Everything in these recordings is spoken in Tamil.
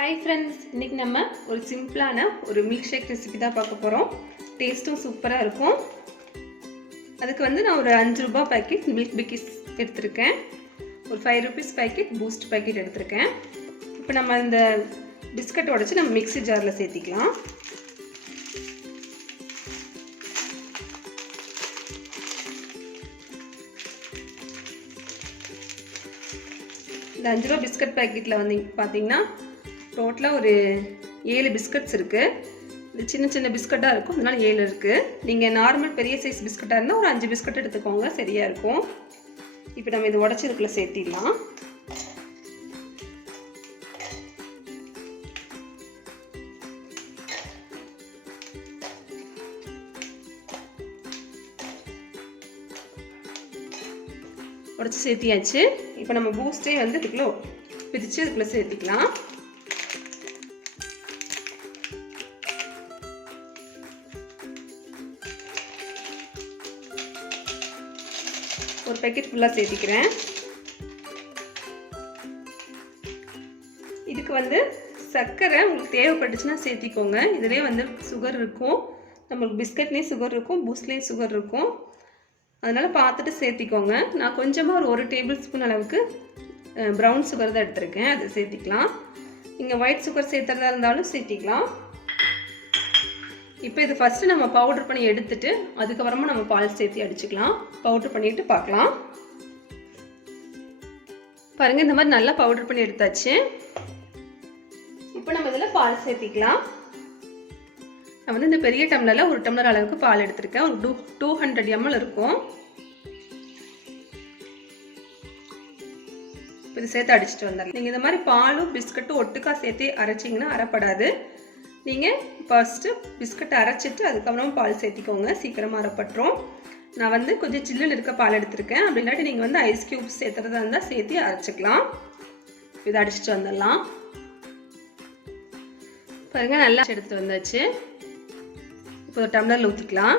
Hi friends, இன்னைக்கு நம்ம ஒரு சிம்பிளான ஒரு milkshake ரெசிபி தான் பார்க்க போறோம். டேஸ்டும் சூப்பரா இருக்கும். அதுக்கு வந்து நான் ஒரு 5 ரூபாய் பாக்கெட் milk biscuits எடுத்துர்க்கேன். ஒரு 5 rupees பாக்கெட் boost பாக்கெட் எடுத்துர்க்கேன். இப்போ நம்ம இந்த பிஸ்கட் உடைச்சு நம்ம மிக்ஸி ஜார்ல சேர்த்திக்கலாம். இந்த 5 ரூபாய் பிஸ்கட் பாக்கெட்ல வந்து பாத்தீங்கன்னா டோட்டலா ஒரு 7 பிஸ்கட்ஸ் இருக்கு. இது சின்ன சின்ன பிஸ்கட்டா இருக்கும். அதனால 7 இருக்கு. நீங்க நார்மல் பெரிய சைஸ் பிஸ்கட்டா இருந்தா ஒரு 5 பிஸ்கட் எடுத்துக்கோங்க, சரியா இருக்கும். இப்போ நம்ம இது உடைச்சு இதுக்குள்ள சேர்த்திடலாம். உடைச்சு சேர்த்தியாச்சு. இப்போ நம்ம பூஸ்டே வந்து இதுக்குள்ள பிரிச்சு இதுக்குள்ள சேர்த்திக்கலாம். ஒரு பாக்கெட் ஃபுல்லா சேர்த்திக்கிறேன். இதுக்கு வந்து சர்க்கரை உங்களுக்கு தேவைப்பட்டுச்சுன்னா சேர்த்திக்கோங்க. இதுலயே வந்து சுகர் இருக்கும். நமக்கு பிஸ்கட்லயே சுகர் இருக்கும், பூஸ்ட்லயே சுகர் இருக்கும். அதனால பார்த்துட்டு சேர்த்திக்கோங்க. நான் கொஞ்சமா ஒரு டேபிள் ஸ்பூன் அளவுக்கு பிரவுன் சுகர் தான் எடுத்துர்க்கேன். அதை சேர்த்திக்கலாம். நீங்க ஒயிட் சுகர் சேர்த்தறதா இருந்தாலும் சேர்த்திக்கலாம். இப்போ இது ஃபர்ஸ்ட் நம்ம பவுடர் பண்ணி எடுத்துட்டு அதுக்கு அப்புறமா நம்ம பால் சேர்த்து அடிச்சுக்கலாம். பவுடர் பண்ணிட்டு பார்க்கலாம். பாருங்க, இந்த மாதிரி நல்லா பவுடர் பண்ணி எடுத்தாச்சு. இப்போ நம்ம இதல பால் சேர்த்திக்கலாம். நான் வந்து இந்த பெரிய டம்ளர்ல ஒரு டம்ளர் அளவுக்கு பால் எடுத்துர்க்கேன். ஒரு 200 ml இருக்கும். இது சேர்த்து அடிச்சிட்டு வந்துடலாம். நீங்க இந்த மாதிரி பாலும் பிஸ்கட்டும் ஒட்டுக்கா சேர்த்து அரைச்சிங்கன்னா அரைப்படாது. நீங்க ஃபர்ஸ்ட் பிஸ்கட் அரைச்சிட்டு அதுக்கு அப்புறம் பால் சேர்த்திக்கோங்க, சீக்கிரமா அரைப்பட்ரும். நான் வந்து கொஞ்சம் சில்லுன்னு இருக்க பால் எடுத்துர்க்கேன். அப்படி இல்லாட்டி நீங்க வந்து ஐஸ் கியூப்ஸ் சேர்த்துறதா இருந்தா சேர்த்து அரைச்சுக்கலாம். இத அடிச்சிட்டு வந்துடலாம். பாருங்க, நல்லா எடுத்துட்டு வந்தாச்சு. இப்போ ஒரு டம்ளர்ல ஊத்திக்கலாம்.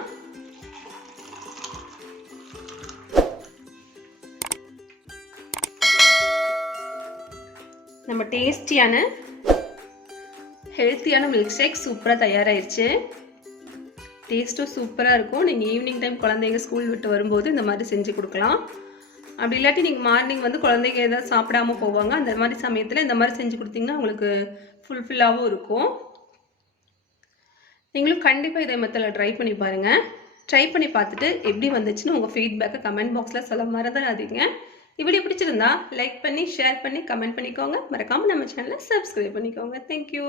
நம்ம டேஸ்டியான ஹெல்த்தியான milkshake சூப்பரா தயாராயிருச்சு. டேஸ்டும் சூப்பரா இருக்கும். நீங்க ஈவினிங் டைம் குழந்தைங்க ஸ்கூல் விட்டு வரும்போது இந்த மாதிரி செஞ்சு கொடுக்கலாம். அப்படி இல்லாட்டி நீங்க மார்னிங் வந்து குழந்தைங்க ஏதாவது சாப்பிடாம போவாங்க, அந்த மாதிரி சமயத்துல இந்த மாதிரி செஞ்சு கொடுத்தீங்கன்னா உங்களுக்கு ஃபுல்ஃபில்லாவும் இருக்கும். நீங்களும் கண்டிப்பா இதே மெத்தட்ல ட்ரை பண்ணி பாருங்க. ட்ரை பண்ணி பார்த்துட்டு எப்படி வந்துச்சுன்னு உங்க ஃபீட்பேக்கை கமெண்ட் பாக்ஸ்ல சொல்ல மறந்துடாதீங்க. இந்த வீடியோ பிடிச்சிருந்தா லைக் பண்ணி, ஷேர் பண்ணி, கமெண்ட் பண்ணிக்கோங்க. மறக்காம நம்ம சேனலை சப்ஸ்கிரைப் பண்ணிக்கோங்க. Thank you.